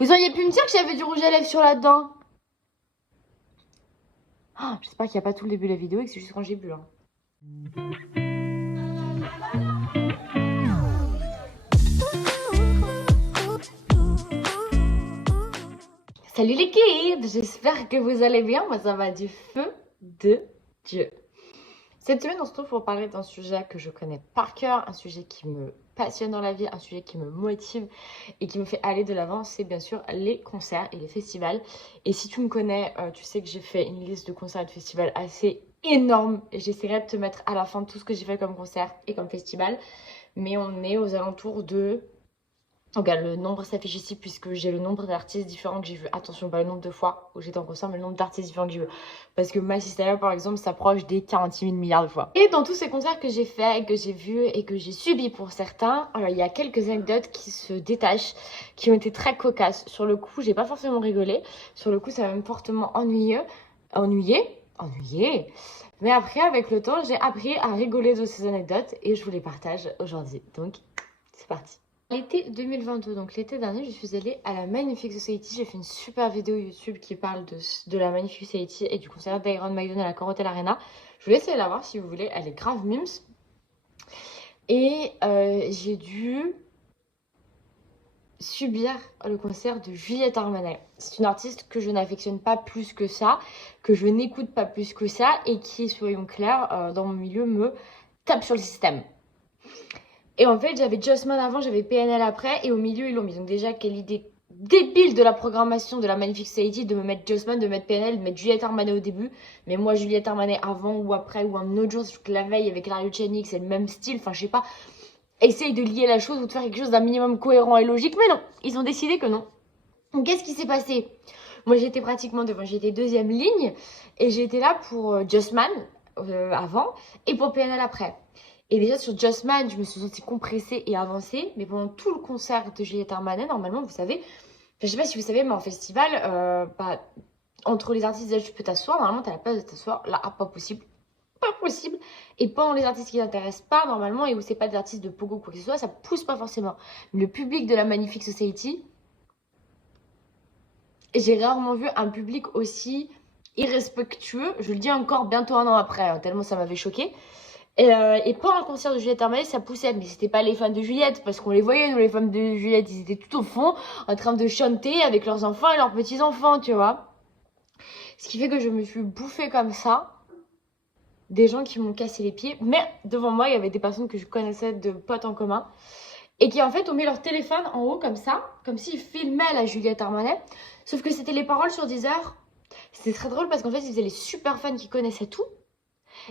Vous auriez pu me dire que j'avais du rouge à lèvres sur la dent. Oh, j'espère qu'il n'y a pas tout le début de la vidéo et que c'est juste quand j'ai bu. Hein. Salut les kids, j'espère que vous allez bien. Moi ça va du feu de Dieu. Cette semaine on se retrouve pour parler d'un sujet que je connais par cœur, un sujet qui me passionne dans la vie, un sujet qui me motive et qui me fait aller de l'avant, c'est bien sûr les concerts et les festivals. Et si tu me connais, tu sais que j'ai fait une liste de concerts et de festivals assez énorme. J'essaierai de te mettre à la fin tout ce que j'ai fait comme concert et comme festival. Mais on est aux alentours de... Regarde, le nombre s'affiche ici puisque j'ai le nombre d'artistes différents que j'ai vu. Attention, pas le nombre de fois où j'étais en concert, mais le nombre d'artistes différents que j'ai vu. Parce que My Sister, par exemple, s'approche des 46 000 milliards de fois. Et dans tous ces concerts que j'ai fait, que j'ai vus et que j'ai subis pour certains, il y a quelques anecdotes qui se détachent, qui ont été très cocasses. Sur le coup, j'ai pas forcément rigolé. Sur le coup, ça m'a même fortement ennuyé. Mais après, avec le temps, j'ai appris à rigoler de ces anecdotes et je vous les partage aujourd'hui. Donc, c'est parti. L'été 2022, donc l'été dernier, je suis allée à la Magnifique Society. J'ai fait une super vidéo YouTube qui parle de la Magnifique Society et du concert d'Iron Maiden à la Corotel Arena. Je vous laisse aller la voir si vous voulez, elle est grave mimes. Et j'ai dû subir le concert de Juliette Armanet. C'est une artiste que je n'affectionne pas plus que ça, que je n'écoute pas plus que ça et qui, soyons clairs, dans mon milieu, me tape sur le système. Et en fait, j'avais Jossman avant, j'avais PNL après, et au milieu, ils l'ont mis. Donc déjà, quelle idée débile de la programmation de la Magnifique Society de me mettre Jossman, de mettre PNL, de mettre Juliette Armanet au début. Mais moi, Juliette Armanet avant ou après, ou un autre jour, c'est que la veille avec Lario Luciani, c'est le même style, enfin je sais pas. Essaye de lier la chose ou de faire quelque chose d'un minimum cohérent et logique, mais non, ils ont décidé que non. Donc qu'est-ce qui s'est passé? Moi, j'étais pratiquement devant, j'étais deuxième ligne, et j'étais là pour Jossman avant, et pour PNL après. Et déjà sur Just Man, je me suis sentie compressée et avancée. Mais pendant tout le concert de Juliette Armanet, normalement, vous savez, je sais pas si vous savez, mais en festival, entre les artistes, tu peux t'asseoir. Normalement, tu as la place de t'asseoir. Là, pas possible. Pas possible. Et pendant les artistes qui t'intéressent pas, normalement, et où c'est pas des artistes de pogo ou quoi que ce soit, ça pousse pas forcément. Mais le public de la Magnifique Society, j'ai rarement vu un public aussi irrespectueux. Je le dis encore bientôt un an après, hein, tellement ça m'avait choqué. Et pendant le concert de Juliette Armanet, ça poussait. Mais c'était pas les fans de Juliette, parce qu'on les voyait, nous, les fans de Juliette, ils étaient tout au fond, en train de chanter avec leurs enfants et leurs petits-enfants, tu vois. Ce qui fait que je me suis bouffée comme ça, des gens qui m'ont cassé les pieds. Mais devant moi, il y avait des personnes que je connaissais de potes en commun, et qui en fait ont mis leur téléphone en haut comme ça, comme s'ils filmaient la Juliette Armanet. Sauf que c'était les paroles sur Deezer. C'était très drôle parce qu'en fait, ils faisaient les super fans qui connaissaient tout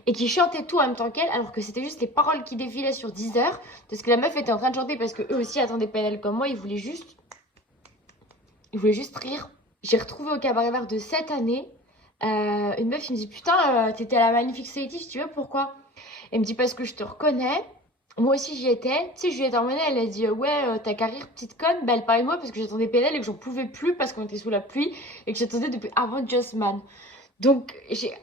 et qui chantait tout en même temps qu'elle, alors que c'était juste les paroles qui défilaient sur Deezer de ce que la meuf était en train de chanter, parce que eux aussi attendaient PNL comme moi, ils voulaient juste rire. J'ai retrouvé au cabaret vert de cette année une meuf qui me dit putain, t'étais à la Magnifique Society, si tu veux, pourquoi? Elle me dit parce que je te reconnais. Moi aussi j'y étais. Tu sais, Juliette Armanet, elle a dit ouais, t'as qu'à rire, petite conne. Bah, elle parlait de moi parce que j'attendais PNL et que j'en pouvais plus parce qu'on était sous la pluie et que j'attendais depuis avant Just Man. Donc j'ai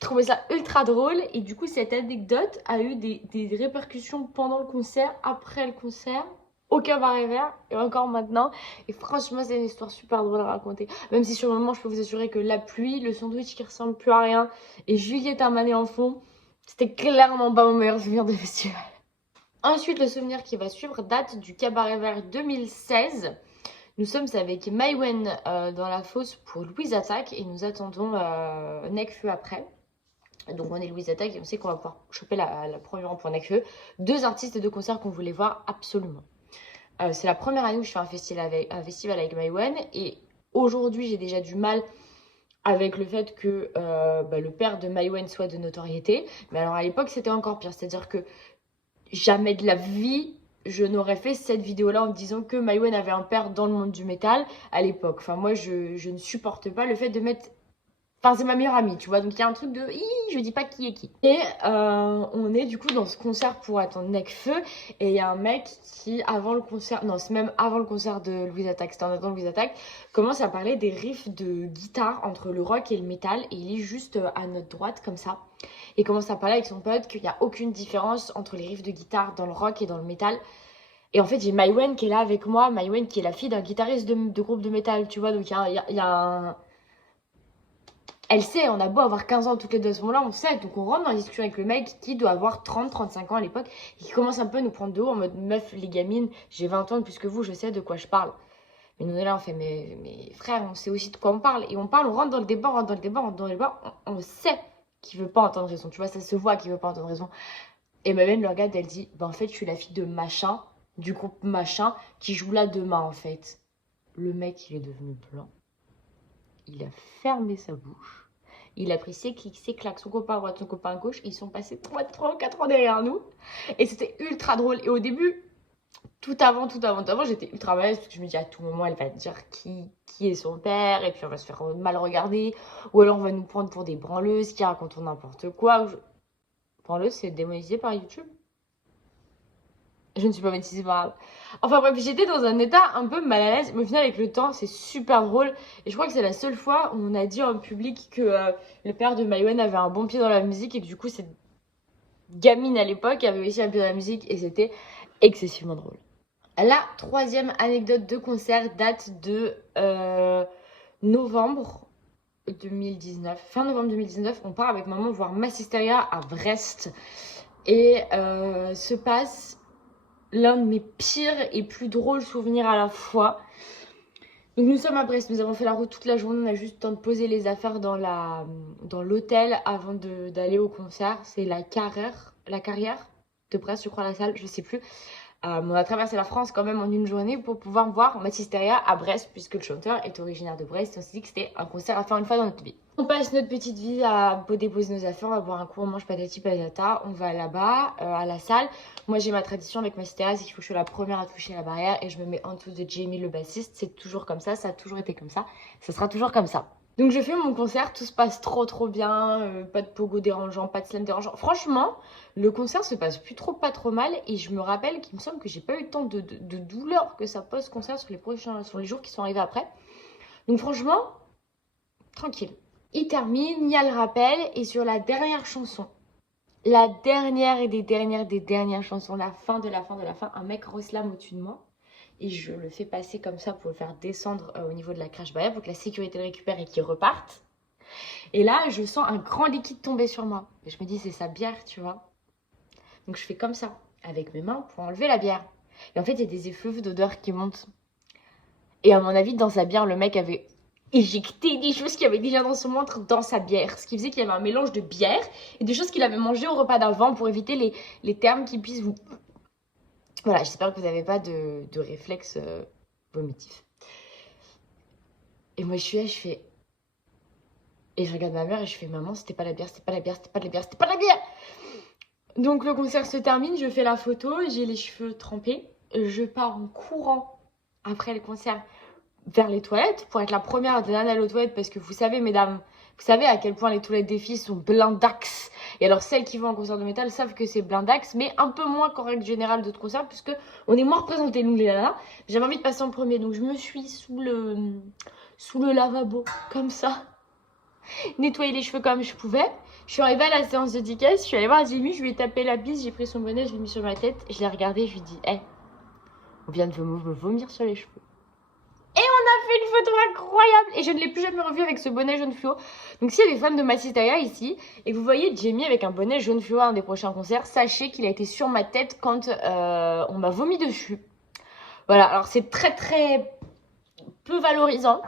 trouvé ça ultra drôle, et du coup cette anecdote a eu des répercussions pendant le concert, après le concert, au cabaret vert et encore maintenant. Et franchement, c'est une histoire super drôle à raconter, même si sur le moment je peux vous assurer que la pluie, le sandwich qui ressemble plus à rien et Juliette Armanet en fond, c'était clairement pas mon meilleur souvenir de festival. Ensuite, le souvenir qui va suivre date du cabaret vert 2016. Nous sommes avec Maïwen dans la fosse pour Louise Attaque et nous attendons Nekfeu après. Donc on est Louise Attaque et on sait qu'on va pouvoir choper la première rang pour Nekfeu. Deux artistes et deux concerts qu'on voulait voir absolument. C'est la première année où je fais un festival avec Maïwen, et aujourd'hui j'ai déjà du mal avec le fait que le père de Maïwen soit de notoriété. Mais alors à l'époque c'était encore pire, c'est-à-dire que jamais de la vie je n'aurais fait cette vidéo-là en me disant que Maïwen avait un père dans le monde du métal à l'époque. Enfin moi je ne supporte pas le fait de mettre... Enfin, c'est ma meilleure amie, tu vois. Donc, il y a un truc de... Je dis pas qui est qui. Et on est du coup dans ce concert pour attendre Nekfeu. Et il y a un mec qui, avant le concert... Non, c'est même avant le concert de Louise Attaque. C'était en attendant Louise Attaque. Commence à parler des riffs de guitare entre le rock et le métal. Et il est juste à notre droite, comme ça. Et commence à parler avec son pote qu'il n'y a aucune différence entre les riffs de guitare dans le rock et dans le métal. Et en fait, j'ai Maïwen qui est là avec moi. Maïwen qui est la fille d'un guitariste de groupe de métal, tu vois. Donc, il y a un... Elle sait, on a beau avoir 15 ans toutes les deux à ce moment-là, on sait. Donc, on rentre dans la discussion avec le mec qui doit avoir 30, 35 ans à l'époque et qui commence un peu à nous prendre de haut en mode meuf, les gamines, j'ai 20 ans de plus que vous, je sais de quoi je parle. Mais nous, on est là, on fait, mais frère, on sait aussi de quoi on parle. Et on parle, on rentre dans le débat, on rentre dans le débat, on rentre dans le débat. On sait qu'il veut pas entendre raison. Tu vois, ça se voit qu'il veut pas entendre raison. Et ma mère le regarde, elle dit, bah en fait, je suis la fille de machin, du groupe machin, qui joue là demain, en fait. Le mec, il est devenu blanc. Il a fermé sa bouche. Il a pris ses clics, ses claques, son copain à droite, son copain à gauche. Ils sont passés 3 ou 4 ans derrière nous. Et c'était ultra drôle. Et au début, tout avant, j'étais ultra mal à l'aise parce que je me dis à tout moment, elle va dire qui est son père et puis on va se faire mal regarder ou alors on va nous prendre pour des branleuses qui racontent n'importe quoi. Branleuse, c'est démonétisé par YouTube. Je ne suis pas monétisée par... Enfin bref, j'étais dans un état un peu mal à l'aise, mais au final avec le temps, c'est super drôle. Et je crois que c'est la seule fois où on a dit en public que le père de Maïwen avait un bon pied dans la musique et que du coup cette gamine à l'époque avait aussi un pied dans la musique et c'était excessivement drôle. La troisième anecdote de concert date de novembre 2019. Fin novembre 2019, on part avec maman voir Massisteria à Brest. Et se passe l'un de mes pires et plus drôles souvenirs à la fois. Donc nous sommes à Brest, nous avons fait la route toute la journée, on a juste le temps de poser les affaires dans l'hôtel avant d'aller au concert. C'est la carrière de Brest, je crois, la salle, je sais plus. On a traversé la France quand même en une journée pour pouvoir voir Massisteria à Brest, puisque le chanteur est originaire de Brest. Et on s'est dit que c'était un concert à faire une fois dans notre vie. On passe notre petite vie à déposer nos affaires, on va boire un coup, on mange patati patata, on va là-bas, à la salle. Moi j'ai ma tradition avec Massisteria, c'est qu'il faut que je sois la première à toucher la barrière et je me mets en dessous de Jamie le bassiste. C'est toujours comme ça a toujours été comme ça sera toujours comme ça. Donc je fais mon concert, tout se passe trop bien, pas de pogo dérangeant, pas de slam dérangeant. Franchement, le concert se passe plus trop, pas trop mal. Et je me rappelle qu'il me semble que j'ai pas eu tant de douleur que ça post-concert sur les jours qui sont arrivés après. Donc franchement, tranquille. Il termine, il y a le rappel et sur la dernière chanson, la dernière et des dernières chansons, la fin de la fin, un mec reslame au-dessus de moi. Et je le fais passer comme ça pour le faire descendre au niveau de la crash barrière pour que la sécurité le récupère et qu'il reparte. Et là, je sens un grand liquide tomber sur moi. Et je me dis, c'est sa bière, tu vois. Donc je fais comme ça, avec mes mains, pour enlever la bière. Et en fait, il y a des effluves d'odeur qui montent. Et à mon avis, dans sa bière, le mec avait éjecté des choses qu'il avait déjà dans son ventre dans sa bière. Ce qui faisait qu'il y avait un mélange de bière et des choses qu'il avait mangées au repas d'avant pour éviter les termes qui puissent vous... Voilà, j'espère que vous n'avez pas de réflexe vomitif. Et moi, je suis là, je fais... Et je regarde ma mère et je fais, maman, c'était pas la bière, c'était pas la bière, c'était pas la bière, c'était pas la bière. Donc le concert se termine, je fais la photo, j'ai les cheveux trempés. Je pars en courant après le concert vers les toilettes pour être la première à aller aux toilettes parce que vous savez, mesdames, vous savez à quel point les toilettes des filles sont blindax. Et alors celles qui vont en concert de métal savent que c'est blindax, mais un peu moins qu'en règle générale d'autres concerts puisque on est moins représentés, nous les nanas. J'avais envie de passer en premier, donc je me suis sous le lavabo, comme ça, nettoyer les cheveux comme je pouvais. Je suis arrivée à la séance de dédicace, je suis allée voir Jimmy, je lui ai tapé la bise, j'ai pris son bonnet, je l'ai mis sur ma tête, je l'ai regardé, je lui ai dit, hey, on vient de me vomir sur les cheveux. Et on a fait une photo incroyable. Et je ne l'ai plus jamais revue avec ce bonnet jaune fluo. Donc s'il y a des fans de Massisteria ici, et que vous voyez Jamie avec un bonnet jaune fluo à un des prochains concerts, sachez qu'il a été sur ma tête quand on m'a vomi dessus. Voilà, alors c'est très peu valorisant,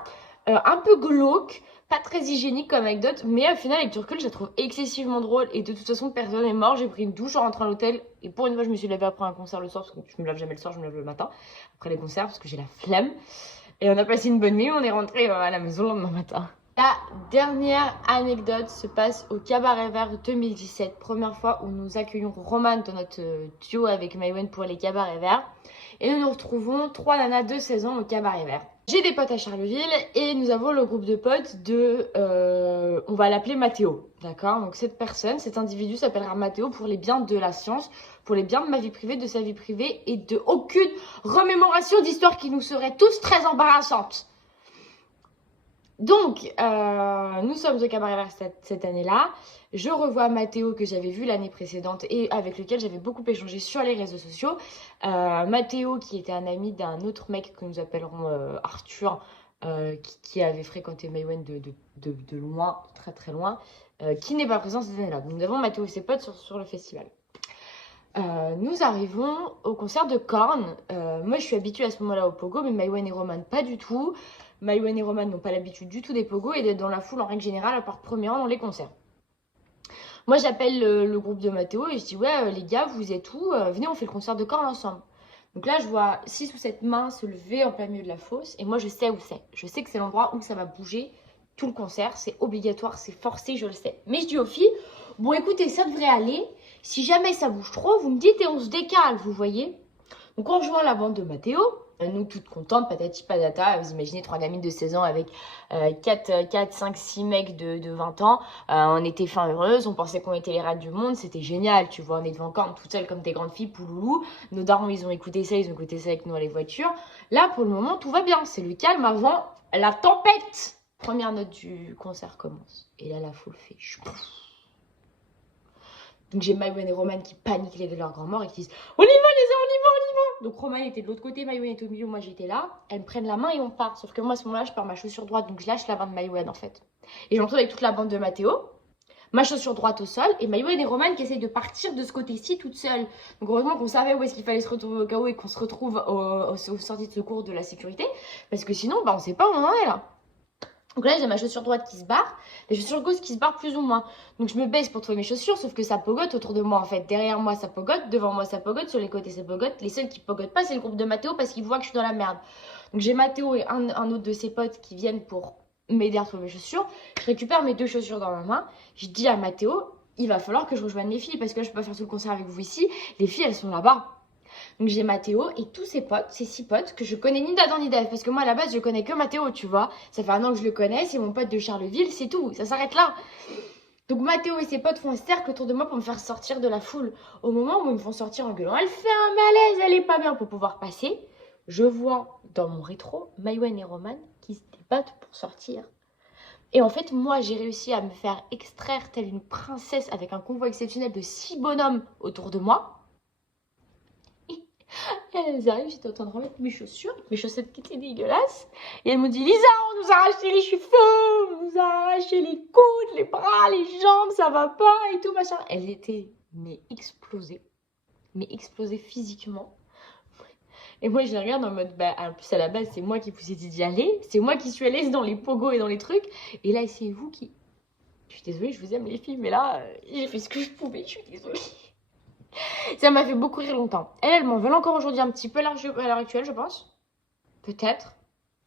un peu glauque, pas très hygiénique comme anecdote, mais au final avec du recul je la trouve excessivement drôle. Et de toute façon personne n'est mort, j'ai pris une douche en rentrant à l'hôtel. Et pour une fois je me suis lavée après un concert le soir, parce que je me lave jamais le soir, je me lave le matin, après les concerts, parce que j'ai la flemme. Et on a passé une bonne nuit, on est rentré à la maison le lendemain matin. La dernière anecdote se passe au Cabaret Vert 2017. Première fois où nous accueillons Roman dans notre duo avec Maïwen pour les Cabarets Verts. Et nous nous retrouvons 3 nanas de 16 ans au Cabaret Vert. J'ai des potes à Charleville et nous avons le groupe de potes on va l'appeler Mathéo, d'accord? Donc cette personne, cet individu s'appellera Mathéo pour les biens de la science, pour les biens de ma vie privée, de sa vie privée et de aucune remémoration d'histoire qui nous serait tous très embarrassante. Donc, nous sommes au Cabaret Vert cette année-là. Je revois Mathéo que j'avais vu l'année précédente et avec lequel j'avais beaucoup échangé sur les réseaux sociaux. Mathéo qui était un ami d'un autre mec que nous appellerons Arthur, qui avait fréquenté Maïwenn de loin, très très loin, qui n'est pas présent cette année-là. Donc, nous avons Mathéo et ses potes sur le festival. Nous arrivons au concert de Korn. Moi, je suis habituée à ce moment-là au pogo, mais Maïwenn et Roman pas du tout. Maïwenn et Roman n'ont pas l'habitude du tout des pogos et d'être dans la foule en règle générale, à part premier rang dans les concerts. Moi, j'appelle le groupe de Mathéo et je dis ouais, les gars, vous êtes où? Venez, on fait le concert de Korn ensemble. Donc là, je vois 6 ou 7 mains se lever en plein milieu de la fosse et moi, je sais où c'est. Je sais que c'est l'endroit où ça va bouger tout le concert. C'est obligatoire, c'est forcé, je le sais. Mais je dis aux filles, bon, écoutez, ça devrait aller. Si jamais ça bouge trop, vous me dites et on se décale, vous voyez. Donc on rejoint la bande de Mathéo. Nous, toutes contentes, patati patata. Vous imaginez 3 gamines de 16 ans avec 4, 5, 6 mecs de 20 ans. On était fin heureuses, on pensait qu'on était les rats du monde. C'était génial, tu vois. On est devant Korn toutes seules comme des grandes filles, pouloulou. Nos darons, ils ont écouté ça avec nous dans les voitures. Là, pour le moment, tout va bien. C'est le calme avant la tempête. Première note du concert commence. Et là, la foule fait... Donc j'ai Maïwenn et Roman qui paniquent les de leur grand mort et qui disent on y va les gars, on y va, on y va. Donc Roman était de l'autre côté, Maïwenn était au milieu, moi j'étais là. Elles me prennent la main et on part. Sauf que moi à ce moment-là, je perds ma chaussure droite, donc je lâche la main de Maïwenn en fait. Et je me retrouve avec toute la bande de Mathéo, ma chaussure droite au sol et Maïwenn et Roman qui essayent de partir de ce côté-ci toute seule. Donc heureusement qu'on savait où est-ce qu'il fallait se retrouver au cas où et qu'on se retrouve aux sorties de secours de la sécurité. Parce que sinon, bah, on sait pas où on en est là. Donc là, j'ai ma chaussure droite qui se barre, les chaussures gauche qui se barrent plus ou moins. Donc je me baisse pour trouver mes chaussures, sauf que ça pogote autour de moi en fait. Derrière moi, ça pogote, devant moi, ça pogote, sur les côtés, ça pogote. Les seuls qui pogotent pas, c'est le groupe de Mathéo parce qu'ils voient que je suis dans la merde. Donc j'ai Mathéo et un autre de ses potes qui viennent pour m'aider à trouver mes chaussures. Je récupère mes 2 chaussures dans ma main. Je dis à Mathéo, il va falloir que je rejoigne les filles parce que là, je peux pas faire tout le concert avec vous ici. Les filles, elles sont là-bas. Donc j'ai Mathéo et tous ses potes, ses 6 potes, que je connais ni d'Adam ni d'Ève. Parce que moi à la base je connais que Mathéo, tu vois. Ça fait 1 an que je le connais, c'est mon pote de Charleville, c'est tout, ça s'arrête là. Donc Mathéo et ses potes font un cercle autour de moi pour me faire sortir de la foule. Au moment où ils me font sortir en gueulant, elle fait un malaise, elle est pas bien pour pouvoir passer. Je vois dans mon rétro Maïwenn et Roman qui se débattent pour sortir. Et en fait, moi, j'ai réussi à me faire extraire telle une princesse avec un convoi exceptionnel de 6 bonhommes autour de moi. Et elles arrivent, j'étais en train de remettre mes chaussures, mes chaussettes qui étaient dégueulasses. Et elles m'ont dit, Lisa, on nous a arraché les cheveux, on nous a arraché les coudes, les bras, les jambes, ça va pas et tout, machin. Elles étaient, mais explosées physiquement. Et moi, je les regarde en mode, bah, en plus, à la base, c'est moi qui vous ai dit d'y aller, c'est moi qui suis allée dans les pogos et dans les trucs. Et là, c'est vous qui... Je suis désolée, je vous aime les filles, mais là, j'ai fait ce que je pouvais, je suis désolée. Ça m'a fait beaucoup rire longtemps. Elles m'en veulent encore aujourd'hui un petit peu à l'heure actuelle, je pense. Peut-être.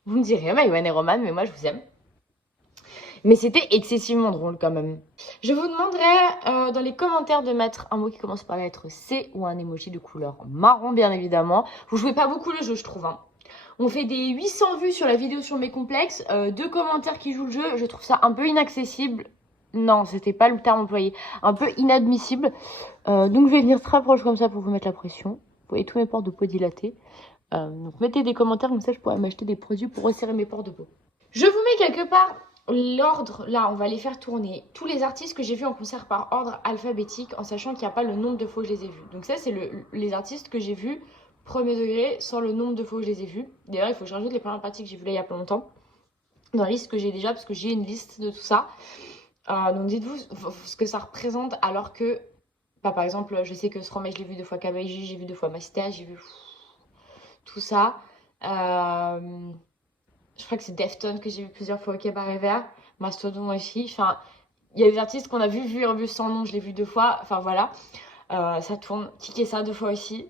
Vous me direz, Maïwenn et Roman, mais moi je vous aime. Mais c'était excessivement drôle quand même. Je vous demanderai dans les commentaires de mettre un mot qui commence par la lettre C ou un emoji de couleur marron, bien évidemment. Vous jouez pas beaucoup le jeu, je trouve. Hein. On fait des 800 vues sur la vidéo sur mes complexes, 2 commentaires qui jouent le jeu. Je trouve ça un peu inaccessible. Non, c'était pas le terme employé. Un peu inadmissible. Donc je vais venir très proche comme ça pour vous mettre la pression. Vous voyez tous mes pores de peau dilatés. Donc mettez des commentaires comme ça, je pourrais m'acheter des produits pour resserrer mes pores de peau. Je vous mets quelque part l'ordre. Là, on va les faire tourner. Tous les artistes que j'ai vus en concert par ordre alphabétique, en sachant qu'il n'y a pas le nombre de fois que je les ai vus. Donc ça, c'est les artistes que j'ai vus premier degré sans le nombre de fois que je les ai vus. D'ailleurs, il faut que je rajoute les premières parties que j'ai vues là il y a pas longtemps. Dans la liste que j'ai déjà, parce que j'ai une liste de tout ça. Donc dites-vous ce que ça représente alors que, bah, par exemple, je sais que Stromae, je l'ai vu 2 fois, Kabaiji, j'ai vu 2 fois Masita, j'ai vu tout ça. Je crois que c'est Deftones que j'ai vu plusieurs fois au Cabaret Vert, Mastodon aussi. Enfin, il y a des artistes qu'on a vu et revu sans nom, je l'ai vu 2 fois. Enfin voilà, ça tourne. Kiké ça 2 fois aussi.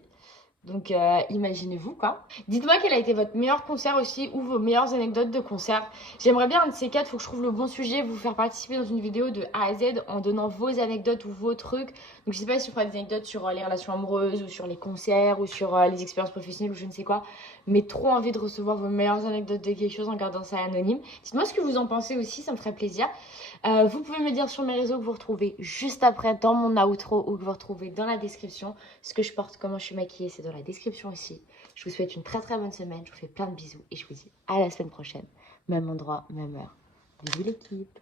Donc imaginez-vous quoi. Dites-moi quel a été votre meilleur concert aussi ou vos meilleures anecdotes de concert. J'aimerais bien un de ces 4, faut que je trouve le bon sujet, vous faire participer dans une vidéo de A à Z en donnant vos anecdotes ou vos trucs. Donc je sais pas si je ferai des anecdotes sur les relations amoureuses ou sur les concerts ou sur les expériences professionnelles ou je ne sais quoi. Mais trop envie de recevoir vos meilleures anecdotes de quelque chose en gardant ça anonyme. Dites-moi ce que vous en pensez aussi, ça me ferait plaisir. Vous pouvez me dire sur mes réseaux que vous retrouvez juste après dans mon outro ou que vous retrouvez dans la description. Ce que je porte, comment je suis maquillée, c'est dans la description aussi. Je vous souhaite une très très bonne semaine. Je vous fais plein de bisous et je vous dis à la semaine prochaine. Même endroit, même heure. Bisous l'équipe.